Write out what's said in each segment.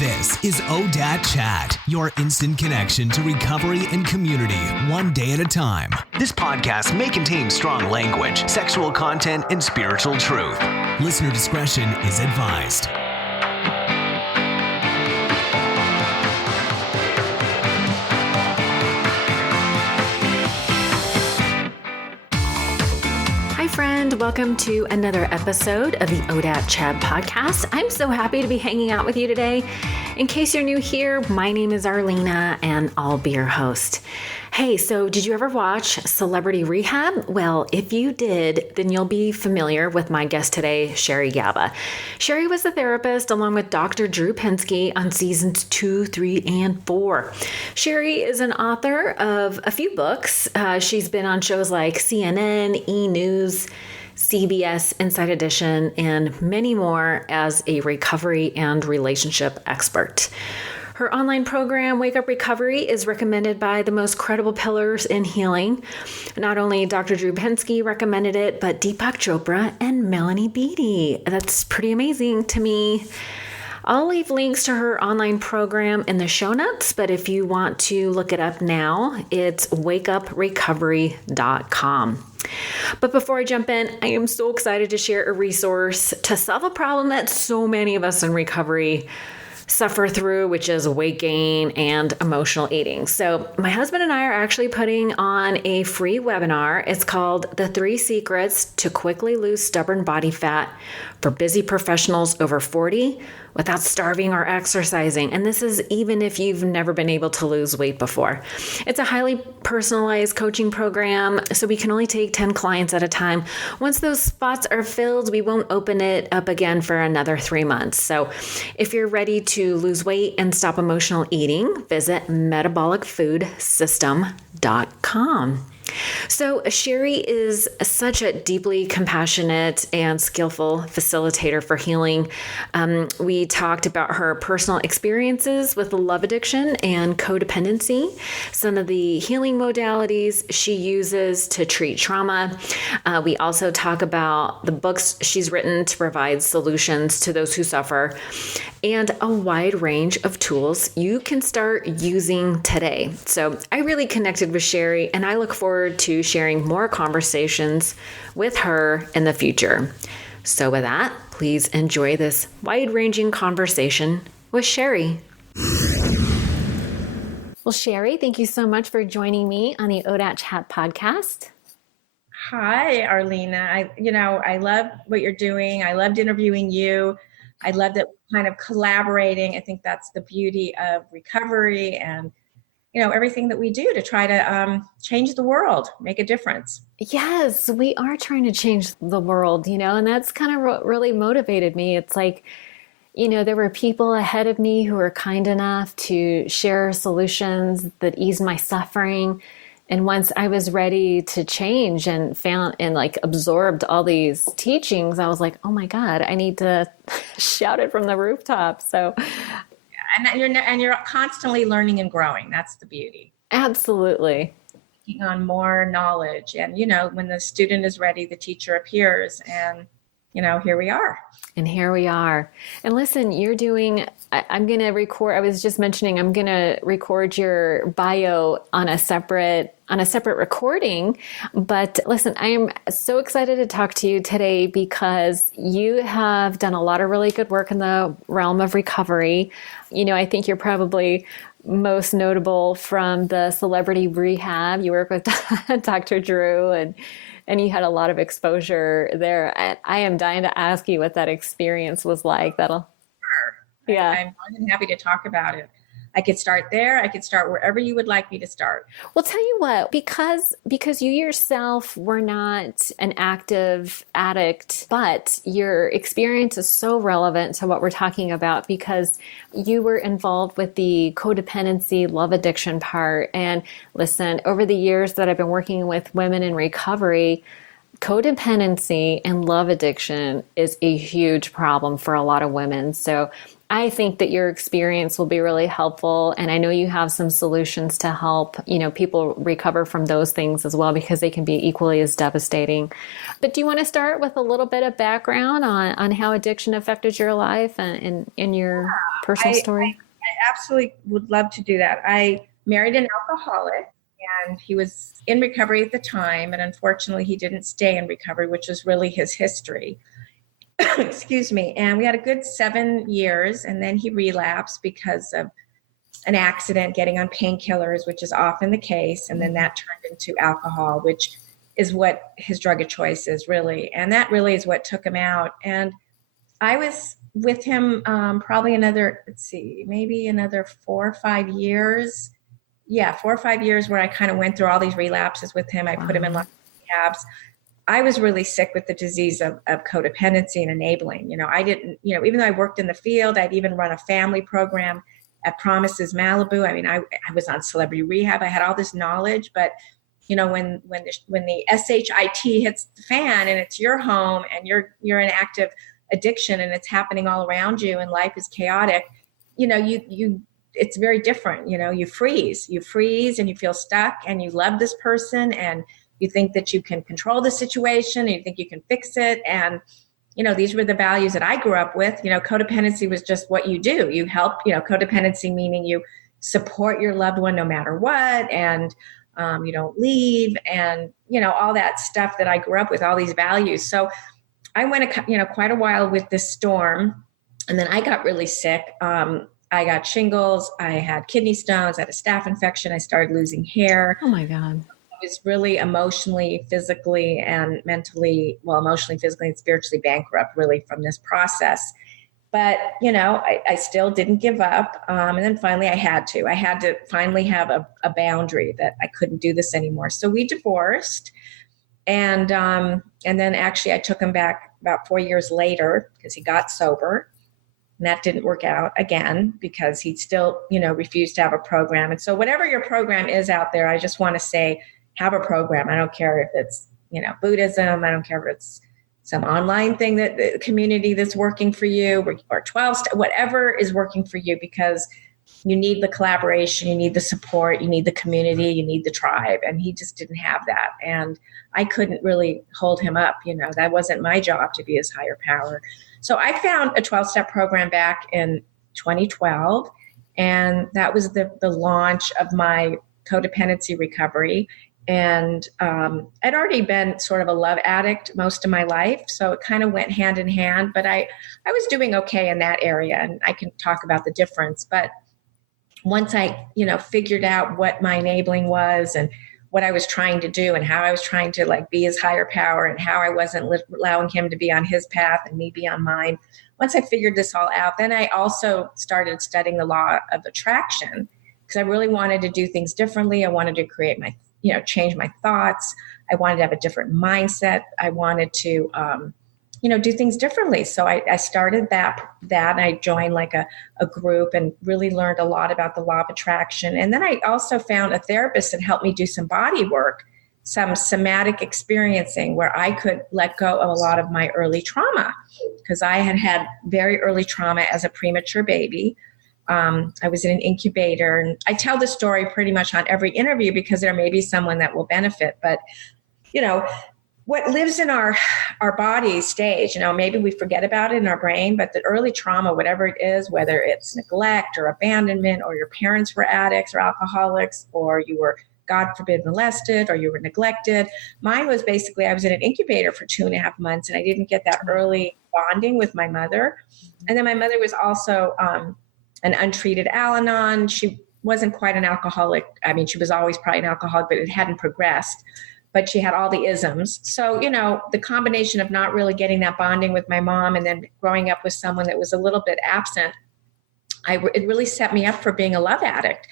This is ODAT Chat, your instant connection to recovery and community, one day at a time. This podcast may contain strong language, sexual content, and spiritual truth. Listener discretion is advised. Friend, welcome to another episode of the ODAT Chat podcast. I'm so happy to be hanging out with you today. In case you're new here, my name is Arlena and I'll be your host. Hey, so did you ever watch Celebrity Rehab? Well, if you did, then you'll be familiar with my guest today, Sherry Gaba. Sherry was the therapist along with Dr. Drew Pensky on seasons 2, 3, and 4. Sherry is an author of a few books. She's been on shows like CNN, Enews, CBS Inside Edition, and many more as a recovery and relationship expert. Her online program, Wake Up Recovery, is recommended by the most credible pillars in healing. Not only Dr. Drew Pensky recommended it, but Deepak Chopra and Melanie Beatie. That's pretty amazing to me. I'll leave links to her online program in the show notes, but if you want to look it up now, it's wakeuprecovery.com. But before I jump in, I am so excited to share a resource to solve a problem that so many of us in recovery suffer through, which is weight gain and emotional eating. So my husband and I are actually putting on a free webinar. It's called The 3 Secrets to Quickly Lose Stubborn Body Fat for Busy Professionals Over 40 Without Starving or Exercising. And this is even if you've never been able to lose weight before. It's a highly personalized coaching program, so we can only take 10 clients at a time. Once those spots are filled, we won't open it up again for another 3 months. So if you're ready to lose weight and stop emotional eating, visit metabolicfoodsystem.com. So Sherry is such a deeply compassionate and skillful facilitator for healing. We talked about her personal experiences with love addiction and codependency, some of the healing modalities she uses to treat trauma. We also talk about the books she's written to provide solutions to those who suffer, and a wide range of tools you can start using today. So I really connected with Sherry, and I look forward to sharing more conversations with her in the future. So with that, please enjoy this wide-ranging conversation with Sherry. Well, Sherry, thank you so much for joining me on the ODAT Chat podcast. Hi, Arlena. I love what you're doing. I loved interviewing you. I love that kind of collaborating. I think that's the beauty of recovery and everything that we do to try to change the world, make a difference. Yes, we are trying to change the world, and that's kind of what really motivated me. It's like, there were people ahead of me who were kind enough to share solutions that ease my suffering. And once I was ready to change and found and absorbed all these teachings, I was like, oh my God, I need to shout it from the rooftop. So And you're constantly learning and growing. That's the beauty. Absolutely. Taking on more knowledge. And, when the student is ready, the teacher appears. And, here we are. And here we are. And listen, I'm going to record, I was just mentioning, I'm going to record your bio on a separate recording. But listen, I am so excited to talk to you today because you have done a lot of really good work in the realm of recovery. I think you're probably most notable from the Celebrity Rehab. You work with Dr. Drew and you had a lot of exposure there. I am dying to ask you what that experience was like. Sure. Yeah. I'm more than happy to talk about it. I could start there. I could start wherever you would like me to start. Well, tell you what, because you yourself were not an active addict, but your experience is so relevant to what we're talking about because you were involved with the codependency, love addiction part. And listen, over the years that I've been working with women in recovery, codependency and love addiction is a huge problem for a lot of women. So I think that your experience will be really helpful. And I know you have some solutions to help, people recover from those things as well, because they can be equally as devastating. But do you want to start with a little bit of background on how addiction affected your life and in your personal story? I absolutely would love to do that. I married an alcoholic, and he was in recovery at the time. And unfortunately, he didn't stay in recovery, which was really his history. Excuse me. And we had a good 7 years, and then he relapsed because of an accident, getting on painkillers, which is often the case. And then that turned into alcohol, which is what his drug of choice is really. And that really is what took him out. And I was with him probably another, maybe another 4 or 5 years. Yeah, 4 or 5 years where I kind of went through all these relapses with him. I put him in lots of rehabs. I was really sick with the disease of codependency and enabling. I didn't, even though I worked in the field, I'd even run a family program at Promises Malibu. I mean, I was on Celebrity Rehab. I had all this knowledge, but when the SHIT hits the fan and it's your home and you're in active addiction and it's happening all around you and life is chaotic, it's very different. You freeze and you feel stuck, and you love this person and you think that you can control the situation and you think you can fix it. And, these were the values that I grew up with. Codependency was just what you do. You help, codependency meaning you support your loved one no matter what. And you don't leave, and, all that stuff that I grew up with, all these values. So I went, quite a while with this storm, and then I got really sick. I got shingles. I had kidney stones. I had a staph infection. I started losing hair. Oh my God. I was really emotionally, physically, and mentally, emotionally, physically, and spiritually bankrupt really from this process. But, I still didn't give up. And then finally I had to finally have a boundary that I couldn't do this anymore. So we divorced. And then actually I took him back about 4 years later because he got sober. And that didn't work out again because he still, refused to have a program. And so whatever your program is out there, I just want to say, have a program. I don't care if it's, Buddhism. I don't care if it's some online thing that the community that's working for you, or 12, whatever is working for you, because you need the collaboration, you need the support, you need the community, you need the tribe. And he just didn't have that. And I couldn't really hold him up. That wasn't my job to be his higher power. So I found a 12-step program back in 2012. And that was the launch of my codependency recovery. And I'd already been sort of a love addict most of my life. So it kind of went hand in hand, but I was doing okay in that area, and I can talk about the difference. But once I, figured out what my enabling was and what I was trying to do and how I was trying to be his higher power and how I wasn't allowing him to be on his path and me be on mine. Once I figured this all out, then I also started studying the law of attraction, because I really wanted to do things differently. I wanted to create change my thoughts. I wanted to have a different mindset. I wanted to, do things differently. So I started that and I joined a group and really learned a lot about the law of attraction. And then I also found a therapist that helped me do some body work, some somatic experiencing, where I could let go of a lot of my early trauma, because I had very early trauma as a premature baby. I was in an incubator, and I tell the story pretty much on every interview because there may be someone that will benefit. But, what lives in our body stays, maybe we forget about it in our brain, but the early trauma, whatever it is, whether it's neglect or abandonment, or your parents were addicts or alcoholics, or you were, God forbid, molested, or you were neglected. Mine was basically, I was in an incubator for 2.5 months, and I didn't get that early bonding with my mother. And then my mother was also, an untreated Al-Anon. She wasn't quite an alcoholic. I mean, she was always probably an alcoholic, but it hadn't progressed. But she had all the isms. So, the combination of not really getting that bonding with my mom and then growing up with someone that was a little bit absent, it really set me up for being a love addict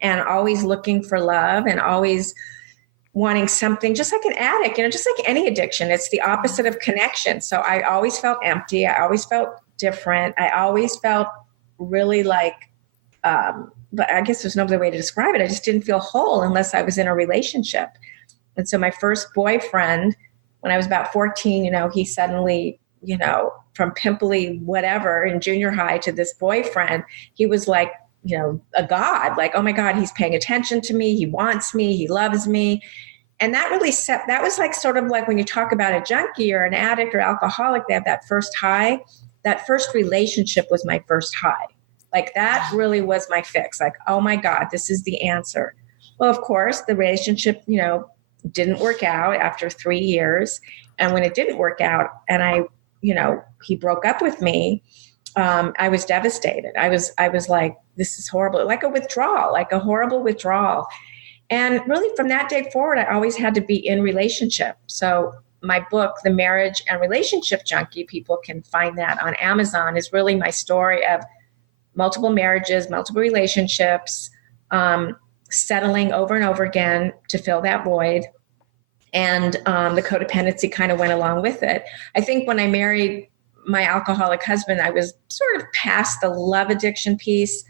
and always looking for love and always wanting something, just like an addict, just like any addiction. It's the opposite of connection. So I always felt empty. I always felt different. I always felt really but I guess there's no other way to describe it. I just didn't feel whole unless I was in a relationship. And so my first boyfriend, when I was about 14, he suddenly, from pimply whatever in junior high to this boyfriend, he was like, a god, like, oh my God, he's paying attention to me. He wants me. He loves me. And that really that was like sort of like when you talk about a junkie or an addict or alcoholic, they have that first high. That first relationship was my first high. Like that really was my fix. Like, oh my God, this is the answer. Well, of course, the relationship, didn't work out after 3 years. And when it didn't work out and he broke up with me, I was devastated. I was like, this is horrible, like a withdrawal, like a horrible withdrawal. And really from that day forward, I always had to be in relationship. So my book, The Marriage and Relationship Junkie, people can find that on Amazon, is really my story of multiple marriages, multiple relationships, settling over and over again to fill that void. And the codependency kind of went along with it. I think when I married my alcoholic husband, I was sort of past the love addiction piece,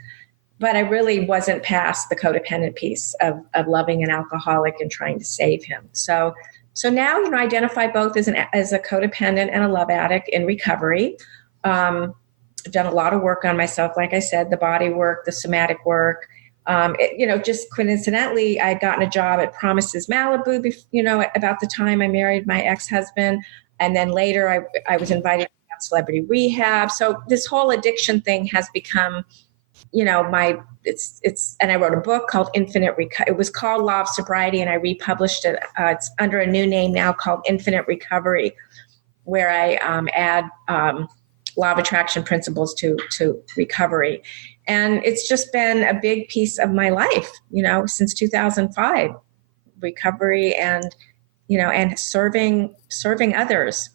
but I really wasn't past the codependent piece of loving an alcoholic and trying to save him. So now, I identify both as a codependent and a love addict in recovery. I've done a lot of work on myself, like I said, the body work, the somatic work. Just coincidentally, I had gotten a job at Promises Malibu, about the time I married my ex-husband. And then later I was invited to Celebrity Rehab. So this whole addiction thing has become, and I wrote a book called it was called Law of Sobriety, and I republished it. It's under a new name now called Infinite Recovery, where I add law of attraction principles to recovery. And it's just been a big piece of my life, since 2005, recovery and serving others.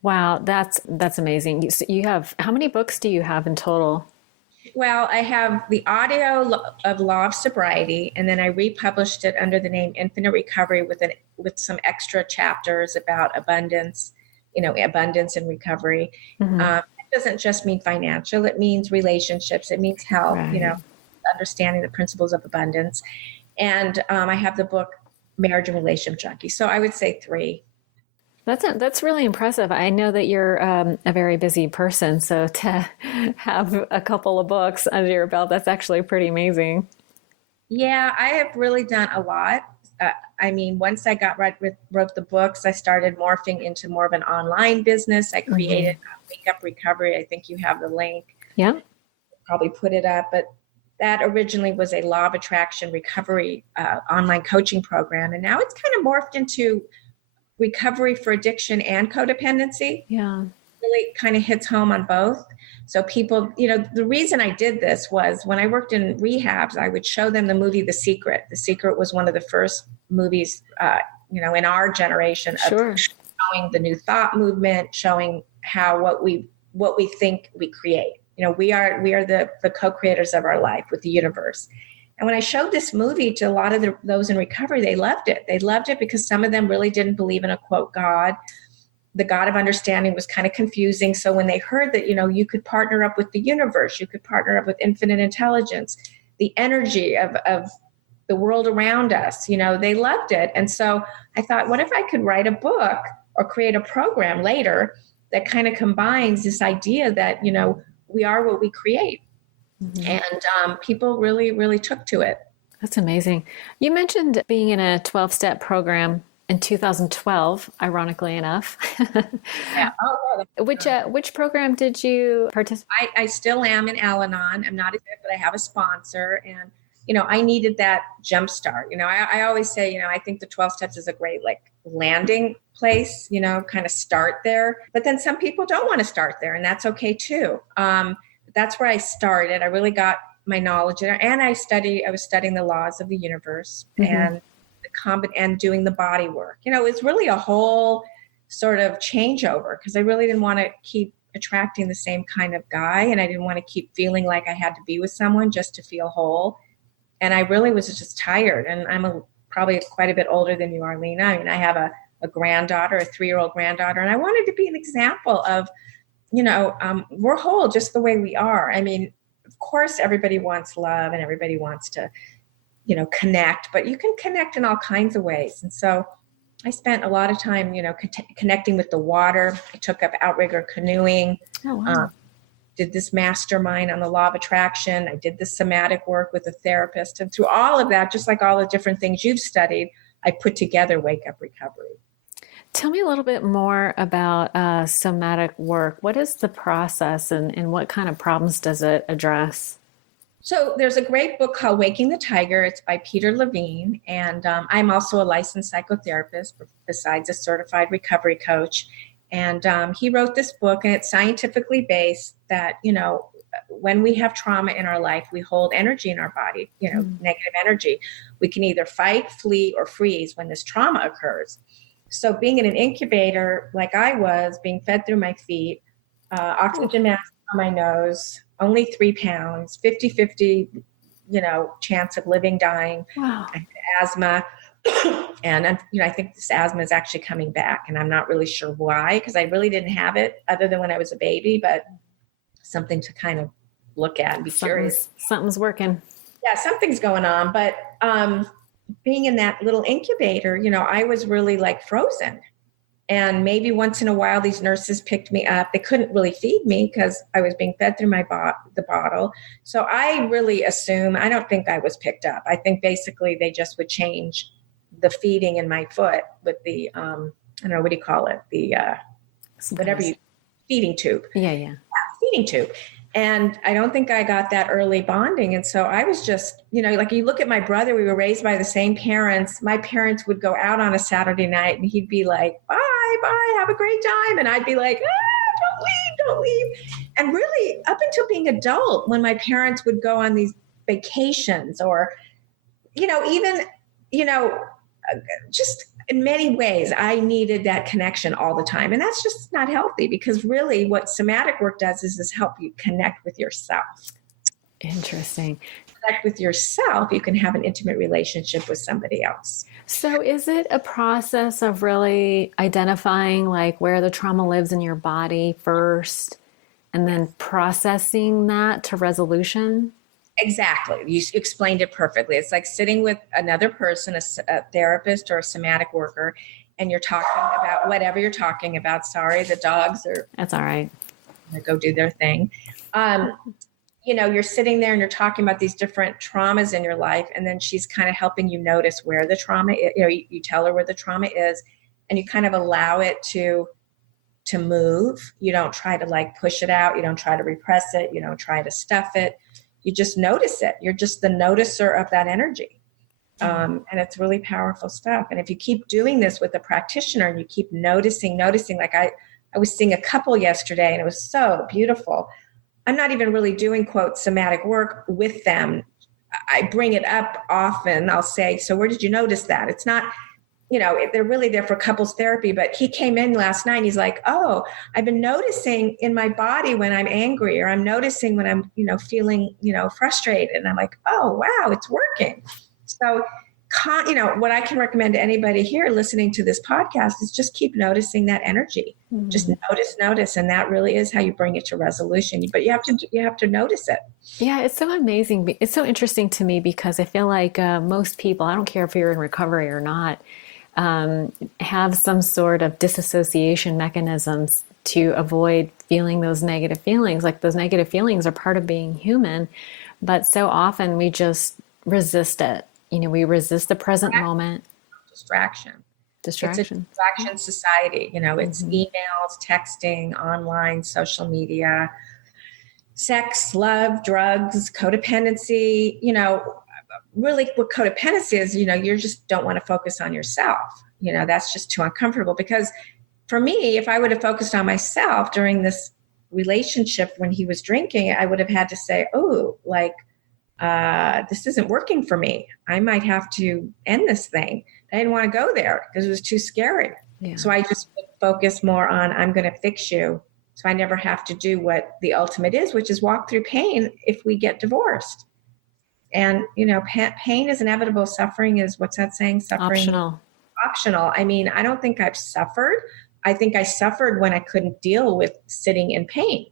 Wow, that's amazing. You have, how many books do you have in total? Well, I have the audio of Law of Sobriety, and then I republished it under the name Infinite Recovery with some extra chapters about abundance, abundance and recovery. Mm-hmm. It doesn't just mean financial; it means relationships. It means health. Right. Understanding the principles of abundance. And I have the book Marriage and Relationship Junkie. So I would say 3. That's really impressive. I know that you're a very busy person, so to have a couple of books under your belt, that's actually pretty amazing. Yeah, I have really done a lot. Once I wrote the books, I started morphing into more of an online business. I created Wake Up Recovery. I think you have the link. Yeah. Probably put it up, but that originally was a law of attraction recovery online coaching program. And now it's kind of morphed into recovery for addiction and codependency. Yeah. Really kind of hits home on both. So people, the reason I did this was when I worked in rehabs, I would show them the movie The Secret. The Secret was one of the first movies, in our generation of showing the New Thought movement, showing how what we think we create. We are the co-creators of our life with the universe. And when I showed this movie to a lot of those in recovery, they loved it. They loved it because some of them really didn't believe in a quote God. The God of understanding was kind of confusing. So when they heard that, you could partner up with the universe, you could partner up with infinite intelligence, the energy of the world around us, they loved it. And so I thought, what if I could write a book or create a program later that kind of combines this idea that, we are what we create. Mm-hmm. And people really, really took to it. That's amazing. You mentioned being in a 12-step program in 2012, ironically enough. Yeah. Oh, Which program did you participate? I still am in Al-Anon. I'm not a fit, but I have a sponsor. And, I needed that jump start. I always say, I think the 12 steps is a great landing place, kind of start there. But then some people don't want to start there, and that's okay too. That's where I started. I really got my knowledge there. And I was studying the laws of the universe and and doing the body work. It's really a whole sort of changeover because I really didn't want to keep attracting the same kind of guy. And I didn't want to keep feeling like I had to be with someone just to feel whole. And I really was just tired. And I'm probably quite a bit older than you are, Lena. I have a granddaughter, a 3-year-old granddaughter. And I wanted to be an example of, we're whole just the way we are. Of course, everybody wants love and everybody wants to, connect, but you can connect in all kinds of ways. And so I spent a lot of time, connecting with the water. I took up outrigger canoeing. Oh, wow. Did this mastermind on the law of attraction. I did the somatic work with a therapist. And through all of that, just like all the different things you've studied, I put together Wake Up Recovery. Tell me a little bit more about somatic work. What is the process and what kind of problems does it address? So there's a great book called Waking the Tiger. It's by Peter Levine. And I'm also a licensed psychotherapist besides a certified recovery coach. And he wrote this book, and it's scientifically based that, when we have trauma in our life, we hold energy in our body, negative energy. We can either fight, flee, or freeze when this trauma occurs. So being in an incubator, like I was, being fed through my feet, oxygen mask on my nose, only 3 pounds, 50-50, chance of living, dying, Wow. I had asthma. And, I think this asthma is actually coming back, and I'm not really sure why, because I really didn't have it other than when I was a baby, but something to kind of look at and be curious. Something's working. Yeah, something's going on. But being in that little incubator, I was really like frozen. And maybe once in a while, these nurses picked me up. They couldn't really feed me because I was being fed through the bottle. So I really assume, I don't think I was picked up. I think basically they just would change the feeding in my foot with the, I don't know, what do you call it? The, feeding tube. Yeah. Feeding tube. And I don't think I got that early bonding. And so I was just, like you look at my brother, we were raised by the same parents. My parents would go out on a Saturday night and he'd be like, bye, have a great time. And I'd be like, don't leave. And really up until being adult, when my parents would go on these vacations or, even, just in many ways, I needed that connection all the time. And that's just not healthy, because really what somatic work does is help you connect with yourself. Interesting. Connect with yourself, you can have an intimate relationship with somebody else. So is it a process of really identifying like where the trauma lives in your body first and then processing that to resolution? Exactly. You explained it perfectly. It's like sitting with another person, a therapist or a somatic worker, and you're talking about whatever you're talking about. Sorry, the dogs are... That's all right. They go do their thing. You're sitting there and you're talking about these different traumas in your life, and then she's kind of helping you notice where the trauma is. You tell her where the trauma is, and you kind of allow it to move. You don't try to like push it out. You don't try to repress it. You don't try to stuff it. You just notice it. You're just the noticer of that energy. And it's really powerful stuff. And if you keep doing this with a practitioner and you keep noticing, like I was seeing a couple yesterday and it was so beautiful. I'm not even really doing, quote, somatic work with them. I bring it up often. I'll say, so where did you notice that? It's not, they're really there for couples therapy, but he came in last night. He's like, oh, I've been noticing in my body when I'm angry, or I'm noticing when I'm, feeling, frustrated. And I'm like, oh, wow, it's working. So, what I can recommend to anybody here listening to this podcast is just keep noticing that energy. Mm-hmm. Just notice. And that really is how you bring it to resolution. But you have to notice it. Yeah, it's so amazing. It's so interesting to me because I feel like most people, I don't care if you're in recovery or not, have some sort of disassociation mechanisms to avoid feeling those negative feelings. Like those negative feelings are part of being human, but so often we just resist it. We resist the present moment. Distraction. It's a distraction society. It's emails, texting, online, social media, sex, love, drugs, codependency, really what codependency is, you just don't want to focus on yourself. That's just too uncomfortable, because for me, if I would have focused on myself during this relationship when he was drinking, I would have had to say, oh, like, this isn't working for me. I might have to end this thing. I didn't want to go there because it was too scary. Yeah. So I just focus more on, I'm going to fix you. So I never have to do what the ultimate is, which is walk through pain if we get divorced. And, pain is inevitable. Suffering is, what's that saying? Suffering. Optional. I mean, I don't think I've suffered. I think I suffered when I couldn't deal with sitting in pain.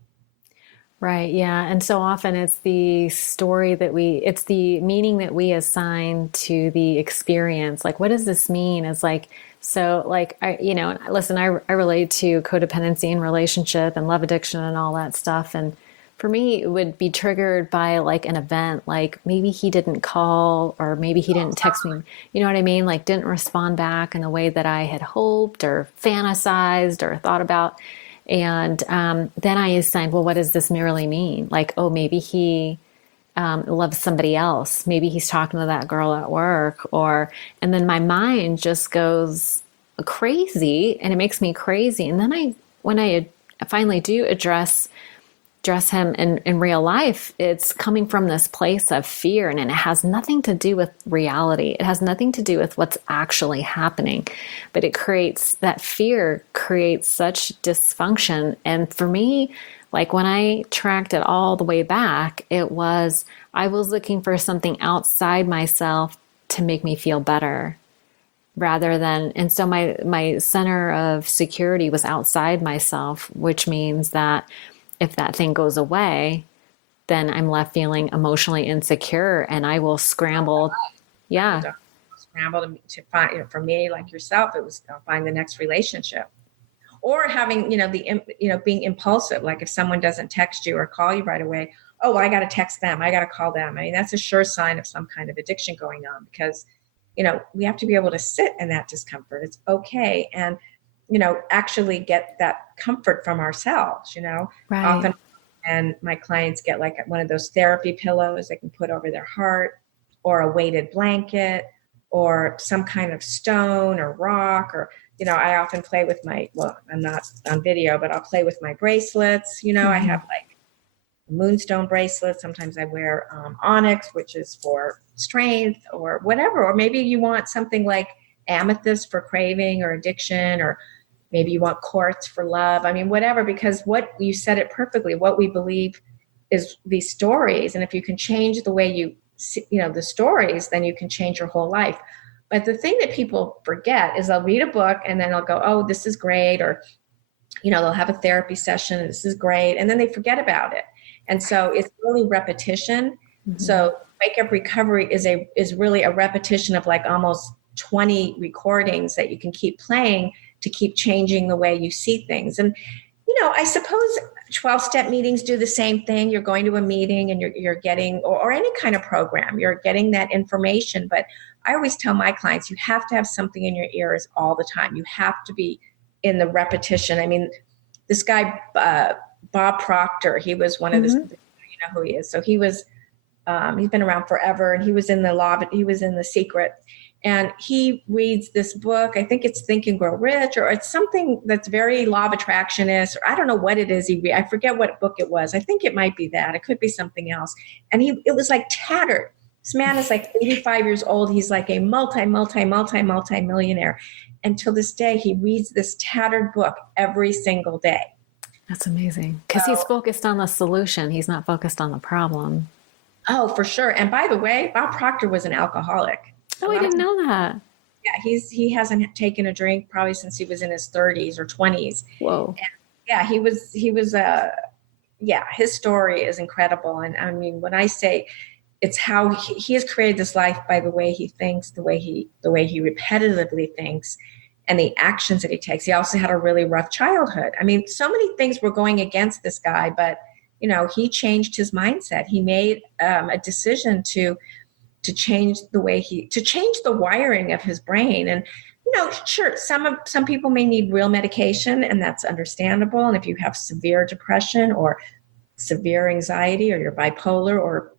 Right. Yeah. And so often it's the it's the meaning that we assign to the experience. Like, what does this mean? It's like, so like, listen, I relate to codependency and relationship and love addiction and all that stuff. And for me, it would be triggered by like an event, like maybe he didn't call or maybe he didn't text me. You know what I mean? Like didn't respond back in the way that I had hoped or fantasized or thought about. And then I assigned, well, what does this merely mean? Like, oh, maybe he loves somebody else. Maybe he's talking to that girl at work, and then my mind just goes crazy and it makes me crazy. And then when I finally do address him in real life, it's coming from this place of fear, and it has nothing to do with reality. It has nothing to do with what's actually happening, but that fear creates such dysfunction. And for me, like when I tracked it all the way back, I was looking for something outside myself to make me feel better and so my center of security was outside myself, which means that if that thing goes away, then I'm left feeling emotionally insecure and I will scramble. Yeah. Scramble to find, for me, like yourself, it was find the next relationship, or having, being impulsive. Like if someone doesn't text you or call you right away, oh, well, I got to text them. I got to call them. I mean, that's a sure sign of some kind of addiction going on, because, we have to be able to sit in that discomfort. It's okay. And actually get that comfort from ourselves, Right. Often, and my clients get like one of those therapy pillows they can put over their heart, or a weighted blanket, or some kind of stone or rock, or, I often play with I'm not on video, but I'll play with my bracelets. Mm-hmm. I have like moonstone bracelets. Sometimes I wear onyx, which is for strength or whatever. Or maybe you want something like amethyst for craving or addiction, or maybe you want quartz for love. I mean, whatever, because what you said it perfectly, what we believe is these stories. And if you can change the way you see, the stories, then you can change your whole life. But the thing that people forget is they'll read a book and then they'll go, oh, this is great. Or, they'll have a therapy session. This is great. And then they forget about it. And so it's really repetition. Mm-hmm. So Wake Up Recovery is really a repetition of like almost 20 recordings that you can keep playing to keep changing the way you see things. And, I suppose 12-step meetings do the same thing. You're going to a meeting and you're getting, or any kind of program, you're getting that information. But I always tell my clients, you have to have something in your ears all the time. You have to be in the repetition. I mean, this guy, Bob Proctor, he was one of the, who he is. So he was, he's been around forever, and he was in The Secret. And he reads this book. I think it's Think and Grow Rich, or it's something that's very law of attractionist, or I don't know what it is. I forget what book it was. I think it might be that. It could be something else. And it was like tattered. This man is like 85 years old. He's like a multi-millionaire. And till this day, he reads this tattered book every single day. That's amazing. Because he's focused on the solution. He's not focused on the problem. Oh, for sure. And by the way, Bob Proctor was an alcoholic. Oh, I didn't know that. Yeah, he hasn't taken a drink probably since he was in his 30s or 20s. Whoa. And yeah, he was his story is incredible. And I mean, when I say it's how he has created this life by the way he thinks, the way he repetitively thinks, and the actions that he takes. He also had a really rough childhood. I mean, so many things were going against this guy, but he changed his mindset. He made a decision to change the wiring of his brain. And, sure, some people may need real medication, and that's understandable. And if you have severe depression or severe anxiety, or you're bipolar, or,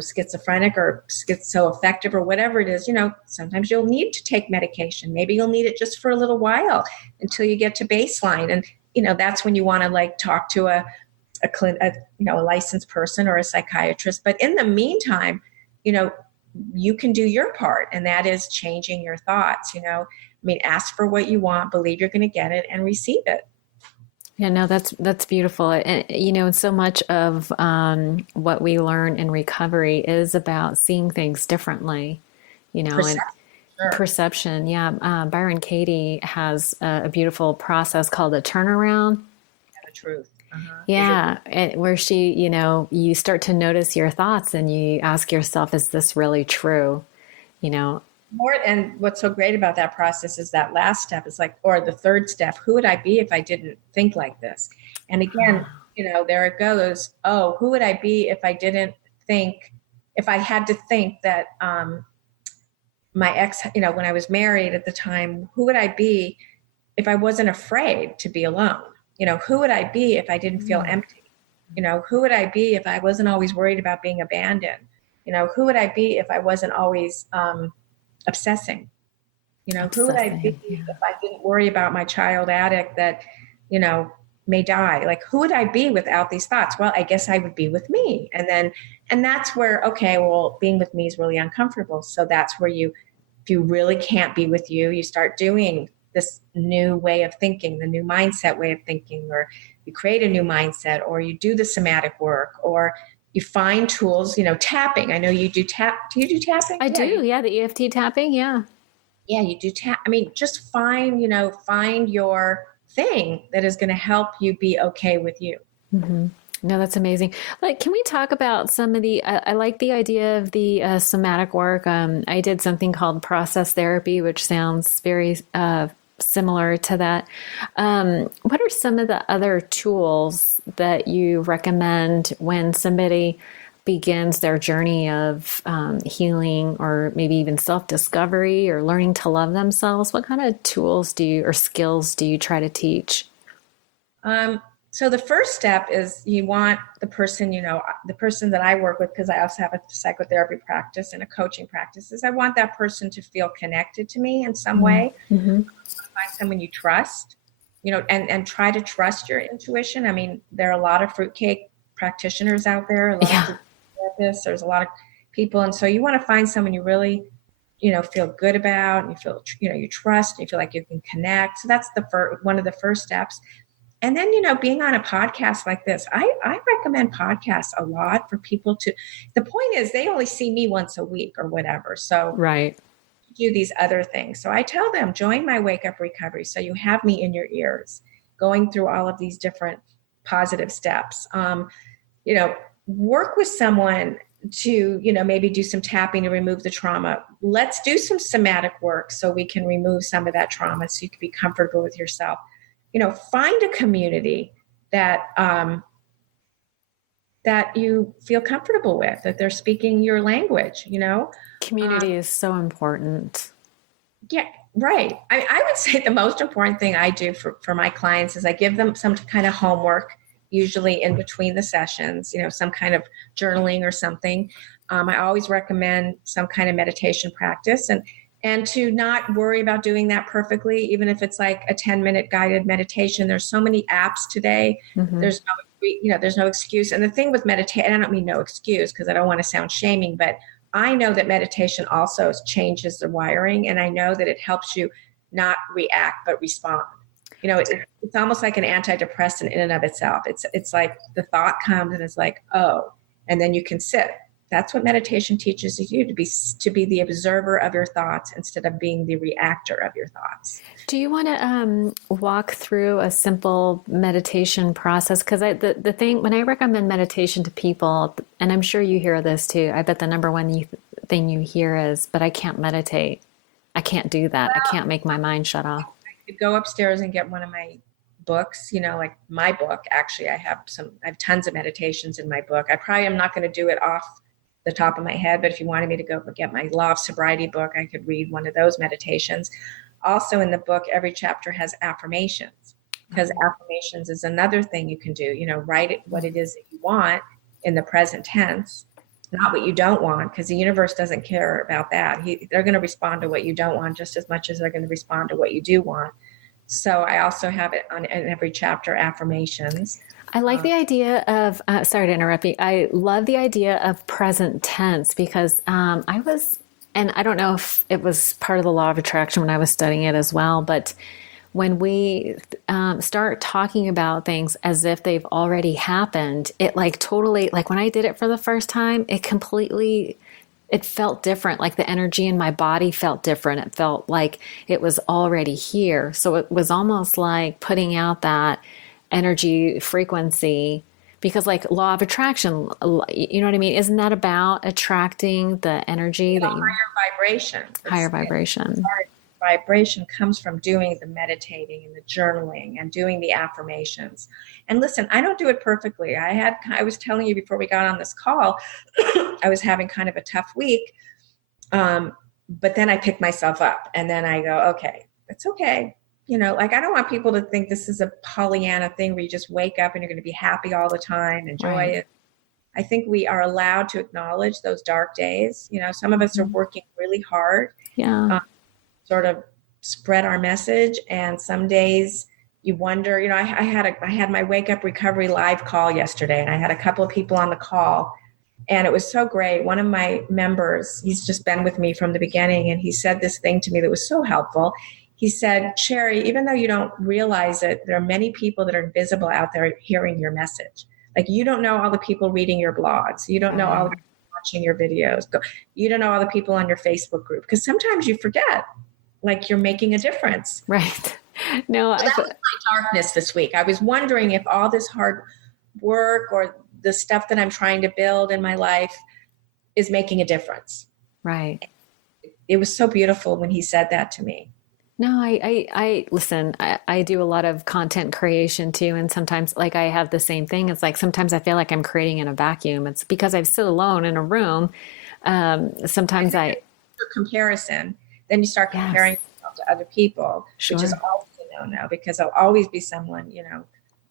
schizophrenic or schizoaffective, or whatever it is, sometimes you'll need to take medication. Maybe you'll need it just for a little while until you get to baseline. And, that's when you want to like talk to a licensed person or a psychiatrist. But in the meantime, you can do your part, and that is changing your thoughts. Ask for what you want, believe you're going to get it, and receive it. Yeah, no, that's beautiful. And, so much of what we learn in recovery is about seeing things differently, Perception. And perception. Yeah. Byron Katie has a beautiful process called a turnaround. Yeah, the truth. Yeah. Where she, you start to notice your thoughts and you ask yourself, is this really true? And what's so great about that process is that last step is like, or the third step, who would I be if I didn't think like this? And again, there it goes. Oh, who would I be if I didn't think, if I had to think that my ex, when I was married at the time, who would I be if I wasn't afraid to be alone? Who would I be if I didn't feel empty? Who would I be if I wasn't always worried about being abandoned? Who would I be if I wasn't always obsessing? Who would I be if I didn't worry about my child addict that, may die? Like, who would I be without these thoughts? Well, I guess I would be with me. And that's where, okay, well, being with me is really uncomfortable. So that's where if you really can't be with you, you start doing this new way of thinking, the new mindset way of thinking, or you create a new mindset, or you do the somatic work, or you find tools, tapping. I know you do tap. Do you do tapping? I do. Yeah. The EFT tapping. Yeah. Yeah. You do tap. I mean, just find your thing that is going to help you be okay with you. Mm-hmm. No, that's amazing. Like, can we talk about some of I like the idea of the somatic work. I did something called process therapy, which sounds very similar to that. What are some of the other tools that you recommend when somebody begins their journey of healing, or maybe even self-discovery or learning to love themselves? What kind of tools or skills do you try to teach? So the first step is you want the person, the person that I work with, because I also have a psychotherapy practice and a coaching practice, is I want that person to feel connected to me in some way. Mm-hmm. Find someone you trust, and try to trust your intuition. I mean, there are a lot of fruitcake practitioners out there, a lot of therapists, there's a lot of people. And so you want to find someone you really, feel good about, and you feel, you trust, and you feel like you can connect. So that's one of the first steps. And then, being on a podcast like this, I recommend podcasts a lot for people the point is they only see me once a week or whatever. So right. Do these other things. So I tell them, join my Wake Up Recovery. So you have me in your ears going through all of these different positive steps. Work with someone to, maybe do some tapping to remove the trauma. Let's do some somatic work so we can remove some of that trauma so you can be comfortable with yourself. Find a community that that you feel comfortable with, that they're speaking your language, Community is so important. Yeah, right. I would say the most important thing I do for my clients is I give them some kind of homework, usually in between the sessions, some kind of journaling or something. I always recommend some kind of meditation practice, and to not worry about doing that perfectly, even if it's like a 10-minute guided meditation. There's so many apps today. Mm-hmm. There's no excuse. And the thing with meditation, I don't mean no excuse because I don't want to sound shaming, but I know that meditation also changes the wiring, and I know that it helps you not react, but respond. It's almost like an antidepressant in and of itself. It's like the thought comes and it's like, oh, and then you can sit. That's what meditation teaches you, to be the observer of your thoughts instead of being the reactor of your thoughts. Do you want to walk through a simple meditation process? Because the thing, when I recommend meditation to people, and I'm sure you hear this too, I bet the number one thing you hear is, but I can't meditate. I can't do that. I can't make my mind shut off. I could go upstairs and get one of my books, like my book. Actually, I have tons of meditations in my book. I probably am not going to do it off the top of my head, but if you wanted me to go get my Law of Sobriety book, I could read one of those meditations. Also in the book, every chapter has affirmations, because affirmations is another thing you can do. Write it what it is that you want in the present tense, not what you don't want, because the universe doesn't care about that. They're going to respond to what you don't want just as much as they're going to respond to what you do want. So I also have it in every chapter, affirmations. I like the idea of, sorry to interrupt you. I love the idea of present tense, because and I don't know if it was part of the law of attraction when I was studying it as well, but when we start talking about things as if they've already happened, it totally, when I did it for the first time, it felt different. Like the energy in my body felt different. It felt like it was already here. So it was almost like putting out that energy frequency, because like law of attraction, you know what I mean? Isn't that about attracting the energy that you higher vibration? Higher vibration. Vibration comes from doing the meditating and the journaling and doing the affirmations. And listen, I don't do it perfectly. I was telling you before we got on this call, I was having kind of a tough week. But then I pick myself up and then I go, okay, it's okay. Like I don't want people to think this is a Pollyanna thing where you just wake up and you're going to be happy all the time, enjoy it. I think we are allowed to acknowledge those dark days. Some of us are working really hard. Yeah. Sort of spread our message. And some days you wonder, I had my Wake Up Recovery live call yesterday, and I had a couple of people on the call, and it was so great. One of my members, he's just been with me from the beginning, and he said this thing to me that was so helpful. He said, Sherry, even though you don't realize it, there are many people that are invisible out there hearing your message. Like you don't know all the people reading your blogs. You don't know all the people watching your videos. You don't know all the people on your Facebook group, because sometimes you forget. Like you're making a difference. Right. No, that was my darkness this week. I was wondering if all this hard work or the stuff that I'm trying to build in my life is making a difference. Right. It was so beautiful when he said that to me. No, I listen, I do a lot of content creation too. And sometimes like I have the same thing. It's like, sometimes I feel like I'm creating in a vacuum. It's because I sit alone in a room. Sometimes comparison. Then you start comparing yourself to other people, which is also a no-no, because there'll always be someone,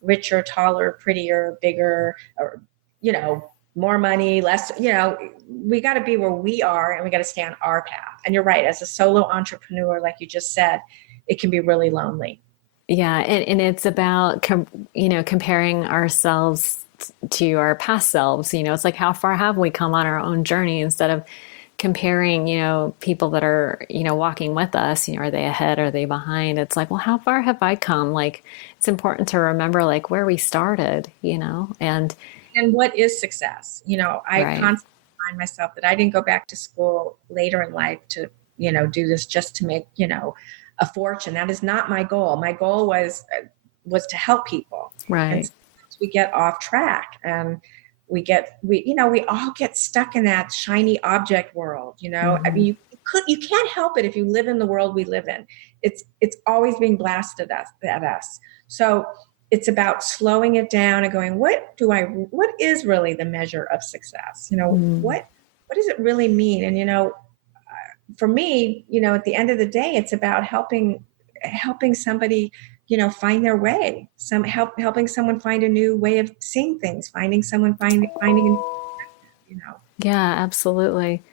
richer, taller, prettier, bigger, or, more money, less, we got to be where we are, and we got to stay on our path. And you're right. As a solo entrepreneur, like you just said, it can be really lonely. Yeah. And it's about, comparing ourselves to our past selves. It's like, how far have we come on our own journey, instead of comparing, people that are, walking with us, are they ahead? Are they behind? It's like, well, how far have I come? Like, it's important to remember like where we started, and what is success? I constantly remind myself that I didn't go back to school later in life to, do this just to make, a fortune. That is not my goal. My goal was to help people. Right. And sometimes we get off track, and we all get stuck in that shiny object world, Mm-hmm. I mean, you can't help it if you live in the world we live in. It's always being blasted at us. So it's about slowing it down and going, what is really the measure of success? What does it really mean? And, for me, at the end of the day, it's about helping somebody, find their way, helping someone find a new way of seeing things, finding someone finding a new, Yeah, absolutely.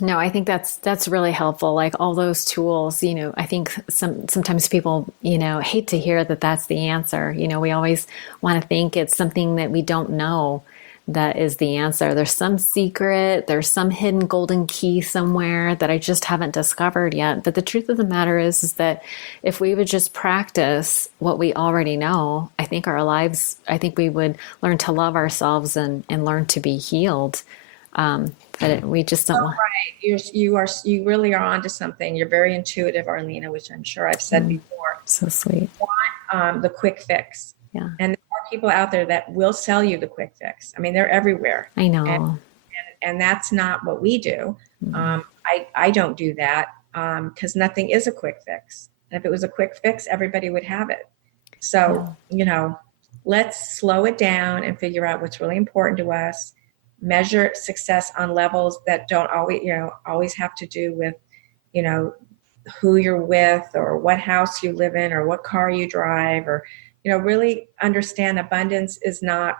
No, I think that's really helpful. Like all those tools, I think sometimes people, hate to hear that that's the answer. We always want to think it's something that we don't know that is the answer. There's some secret, there's some hidden golden key somewhere that I just haven't discovered yet. But the truth of the matter is that if we would just practice what we already know, I think we would learn to love ourselves and learn to be healed. But we just don't want. Right. You really are onto something. You're very intuitive, Arlena, which I'm sure I've said before. So sweet. You want the quick fix. Yeah. And there are people out there that will sell you the quick fix. I mean, they're everywhere. I know. And that's not what we do. Mm-hmm. I don't do that because nothing is a quick fix. And if it was a quick fix, everybody would have it. So, let's slow it down and figure out what's really important to us. Measure success on levels that don't always have to do with, who you're with or what house you live in or what car you drive, or, really understand abundance is not,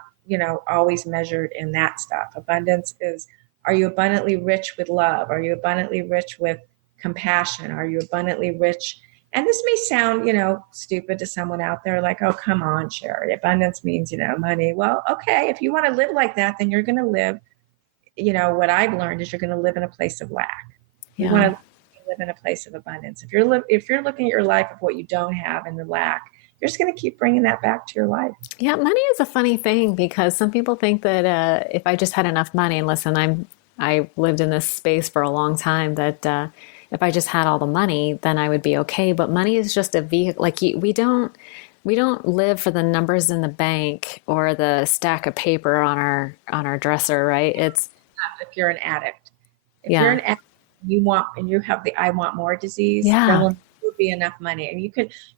always measured in that stuff. Abundance is, are you abundantly rich with love? Are you abundantly rich with compassion? Are you abundantly rich? And this may sound, stupid to someone out there, like, oh, come on, Sherry, abundance means, money. Well, okay, if you want to live like that, then you're going to live, what I've learned is you're going to live in a place of lack. Yeah. You want to live in a place of abundance. If you're looking at your life of what you don't have and the lack, you're just going to keep bringing that back to your life. Yeah, money is a funny thing because some people think that if I just had enough money, and listen, I lived in this space for a long time, that if I just had all the money, then I would be okay. But money is just a vehicle. Like we don't We don't live for the numbers in the bank or the stack of paper on our dresser, right? It's if you're an addict. If yeah. you're an addict, and you have the I want more disease, Yeah. there will never be enough money. And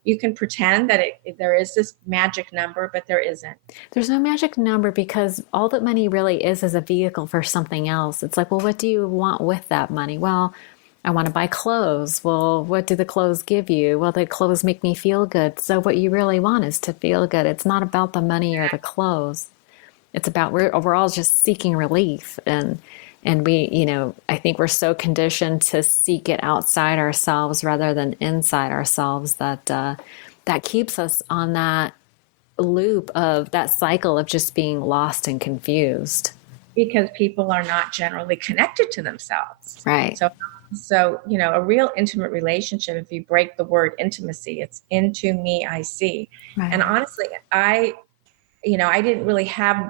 you can pretend that there is this magic number, but there isn't. There's no magic number because all that money really is a vehicle for something else. It's like, well, what do you want with that money? Well, I want to buy clothes. Well, what do the clothes give you? Well, the clothes make me feel good. So what you really want is to feel good. It's not about the money or the clothes. It's about we're all just seeking relief. And we, I think we're so conditioned to seek it outside ourselves rather than inside ourselves that keeps us on that loop of that cycle of just being lost and confused. Because people are not generally connected to themselves. Right. So, a real intimate relationship, if you break the word intimacy, it's into me, I see. Right. And honestly, I didn't really have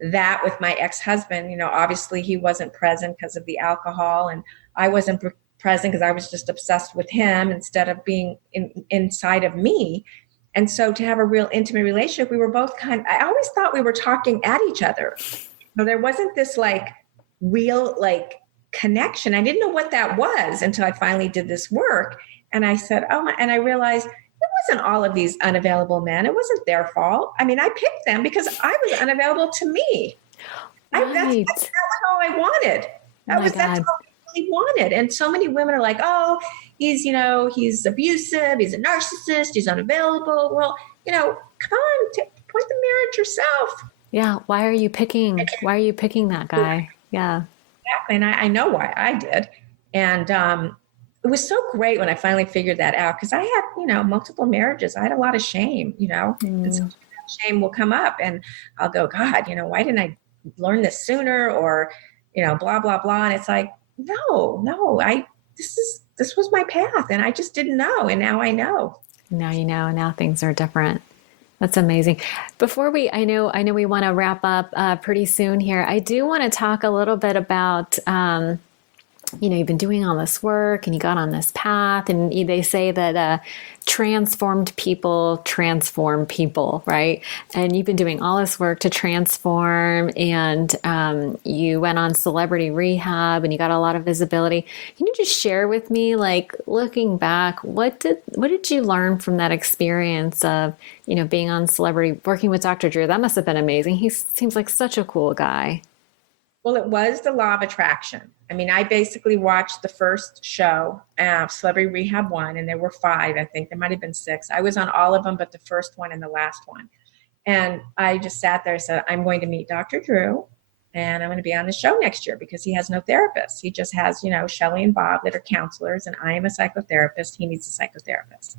that with my ex-husband. Obviously he wasn't present because of the alcohol, and I wasn't present because I was just obsessed with him instead of being inside of me. And so to have a real intimate relationship, we were both I always thought we were talking at each other. There wasn't this real connection. I didn't know what that was until I finally did this work. And I said, and I realized it wasn't all of these unavailable men. It wasn't their fault. I mean, I picked them because I was unavailable to me. Right. That's all I wanted. That's all I really wanted. And so many women are like, oh, he's abusive. He's a narcissist. He's unavailable. Well, come on, point the mirror at yourself. Yeah. Why are you picking that guy? Yeah. Exactly. And I know why I did. And it was so great when I finally figured that out, because I had, multiple marriages. I had a lot of shame, and so shame will come up and I'll go, God, why didn't I learn this sooner? Or, blah, blah, blah. And it's like, no, this was my path and I just didn't know. And now I know. Now you know, and now things are different. That's amazing. Before I know we want to wrap up pretty soon here. I do want to talk a little bit about, you've been doing all this work and you got on this path, and they say that transformed people transform people, right? And you've been doing all this work to transform, and you went on Celebrity Rehab and you got a lot of visibility. Can you just share with me, looking back, what did you learn from that experience of, being on Celebrity, working with Dr. Drew? That must have been amazing. He seems like such a cool guy. Well, it was the law of attraction. I mean, I basically watched the first show, Celebrity Rehab 1, and there were 5, I think. There might have been 6. I was on all of them, but the first one and the last one. And I just sat there and said, I'm going to meet Dr. Drew, and I'm going to be on the show next year, because he has no therapist. He just has, Shelley and Bob that are counselors, and I am a psychotherapist. He needs a psychotherapist.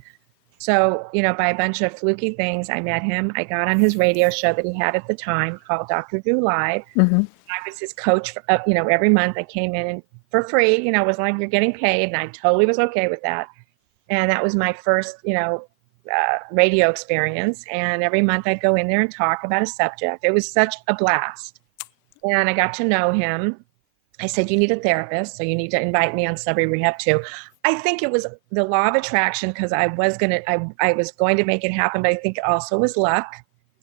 So, by a bunch of fluky things, I met him. I got on his radio show that he had at the time called Dr. Drew Live. Mm-hmm. I was his coach for, every month. I came in and for free, it wasn't like you're getting paid, and I totally was okay with that. And that was my first, radio experience. And every month I'd go in there and talk about a subject. It was such a blast. And I got to know him. I said, you need a therapist, so you need to invite me on Celebrity Rehab 2. I think it was the law of attraction, because I was going to make it happen, but I think it also was luck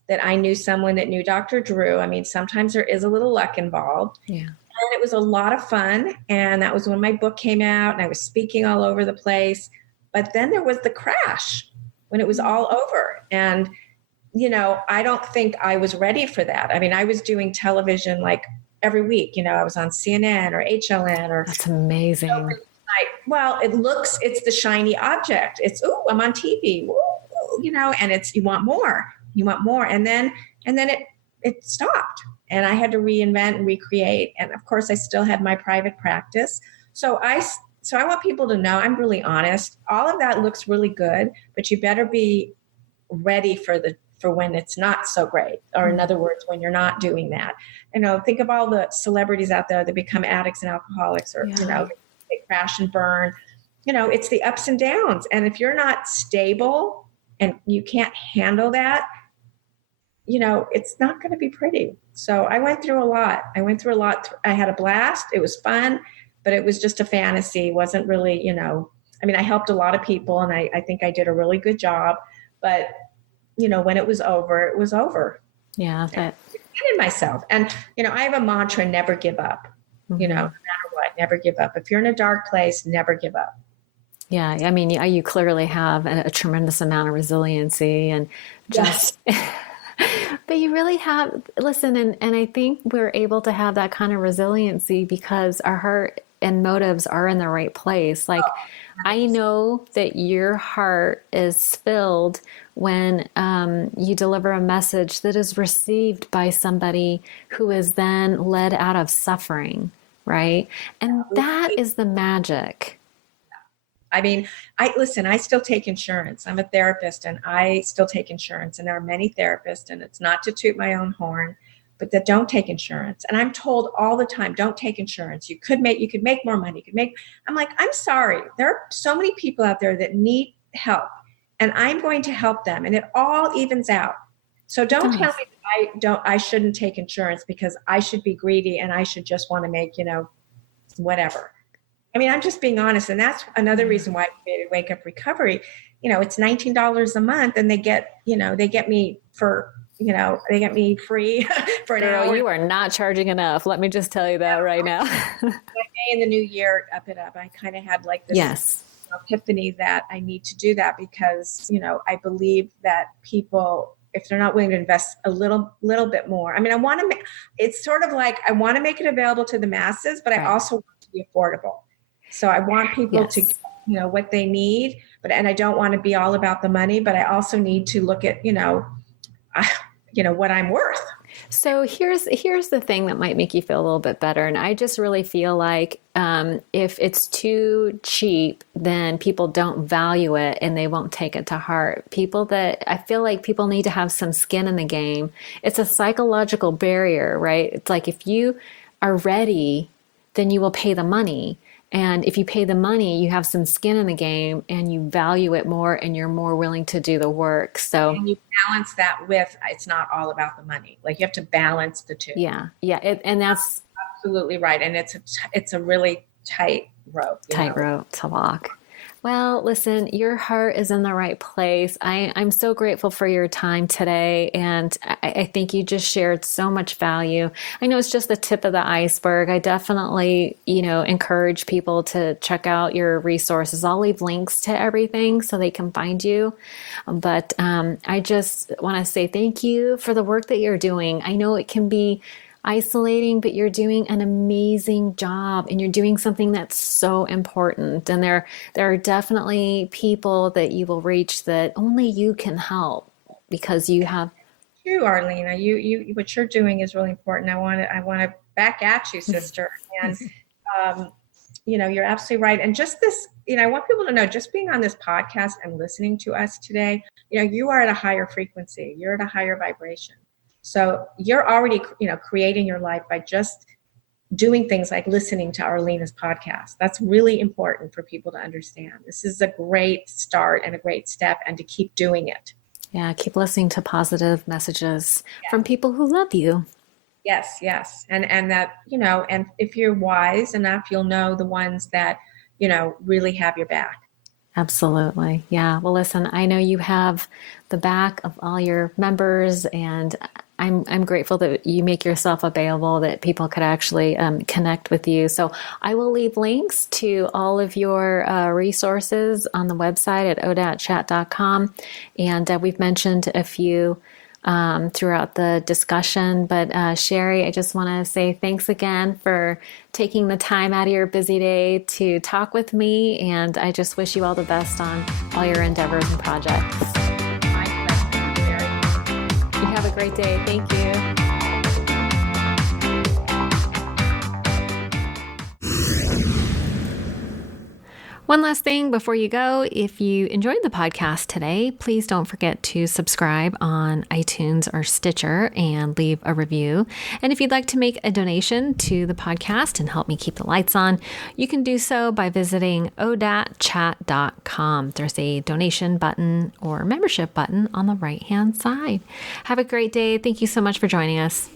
that I knew someone that knew Dr. Drew. I mean, sometimes there is a little luck involved. Yeah. And it was a lot of fun. And that was when my book came out and I was speaking all over the place. But then there was the crash when it was all over. And, I don't think I was ready for that. I mean, I was doing television every week. I was on CNN or HLN or. That's amazing. It's the shiny object. It's, I'm on TV, and it's, you want more. And then it stopped, and I had to reinvent and recreate. And of course I still had my private practice. So I want people to know I'm really honest. All of that looks really good, but you better be ready for when it's not so great. Or in other words, when you're not doing that, think of all the celebrities out there that become addicts and alcoholics, or, they crash and burn. It's the ups and downs. And if you're not stable and you can't handle that, it's not going to be pretty. So I went through a lot. I had a blast. It was fun, but it was just a fantasy. It wasn't really, I helped a lot of people, and I think I did a really good job, but when it was over, it was over. Yeah. I defended myself. And, I have a mantra, never give up, no matter what, never give up. If you're in a dark place, never give up. Yeah. I mean, you clearly have a tremendous amount of resiliency and just, but you really have, listen, and I think we're able to have that kind of resiliency because our heart and motives are in the right place. Like, I know that your heart is filled when you deliver a message that is received by somebody who is then led out of suffering, right? And that is the magic. I mean, I still take insurance. I'm a therapist and I still take insurance. And there are many therapists, and it's not to toot my own horn, but that don't take insurance. And I'm told all the time, don't take insurance. You could make more money. I'm like, I'm sorry. There are so many people out there that need help, and I'm going to help them, and it all evens out. So don't tell me that I shouldn't take insurance because I should be greedy and I should just want to make, whatever. I mean, I'm just being honest. And that's another reason why I created Wake Up Recovery. It's $19 a month, and they get me for, they get me free for an hour. You are not charging enough. Let me just tell you that right now. In the new year, up it up. I kind of had like this epiphany that I need to do that because, I believe that people, if they're not willing to invest a little bit more, I mean, it's sort of like, I want to make it available to the masses, but I also want it to be affordable. So I want people to get, what they need, and I don't want to be all about the money, but I also need to look at, what I'm worth. So here's the thing that might make you feel a little bit better. And I just really feel like if it's too cheap, then people don't value it and they won't take it to heart. I feel like people need to have some skin in the game. It's a psychological barrier, right? It's like if you are ready, then you will pay the money. And if you pay the money, you have some skin in the game and you value it more and you're more willing to do the work. So and you balance that with, it's not all about the money. Like you have to balance the two. Yeah. Yeah. And that's absolutely right. And it's a really tight rope. Tight rope to walk. Well, listen, your heart is in the right place. I'm so grateful for your time today. And I think you just shared so much value. I know it's just the tip of the iceberg. I definitely, encourage people to check out your resources. I'll leave links to everything so they can find you. But I just want to say thank you for the work that you're doing. I know it can be isolating, but you're doing an amazing job and you're doing something that's so important. And there are definitely people that you will reach that only you can help because you have. True, Arlena. You what you're doing is really important. I want to back at you, sister. And you're absolutely right. And just this, I want people to know, just being on this podcast and listening to us today, you are at a higher frequency. You're at a higher vibration. So you're already, creating your life by just doing things like listening to Arlena's podcast. That's really important for people to understand. This is a great start and a great step, and to keep doing it. Yeah, keep listening to positive messages from people who love you. Yes. And that, and if you're wise enough, you'll know the ones that, really have your back. Absolutely. Yeah. Well, listen, I know you have the back of all your members, and I'm grateful that you make yourself available, that people could actually connect with you. So I will leave links to all of your resources on the website at odatchat.com. And we've mentioned a few throughout the discussion. But Sherry, I just want to say thanks again for taking the time out of your busy day to talk with me. And I just wish you all the best on all your endeavors and projects. My pleasure, Sherry. You have a great day. Thank you. One last thing before you go, if you enjoyed the podcast today, please don't forget to subscribe on iTunes or Stitcher and leave a review. And if you'd like to make a donation to the podcast and help me keep the lights on, you can do so by visiting odatchat.com. There's a donation button or membership button on the right-hand side. Have a great day. Thank you so much for joining us.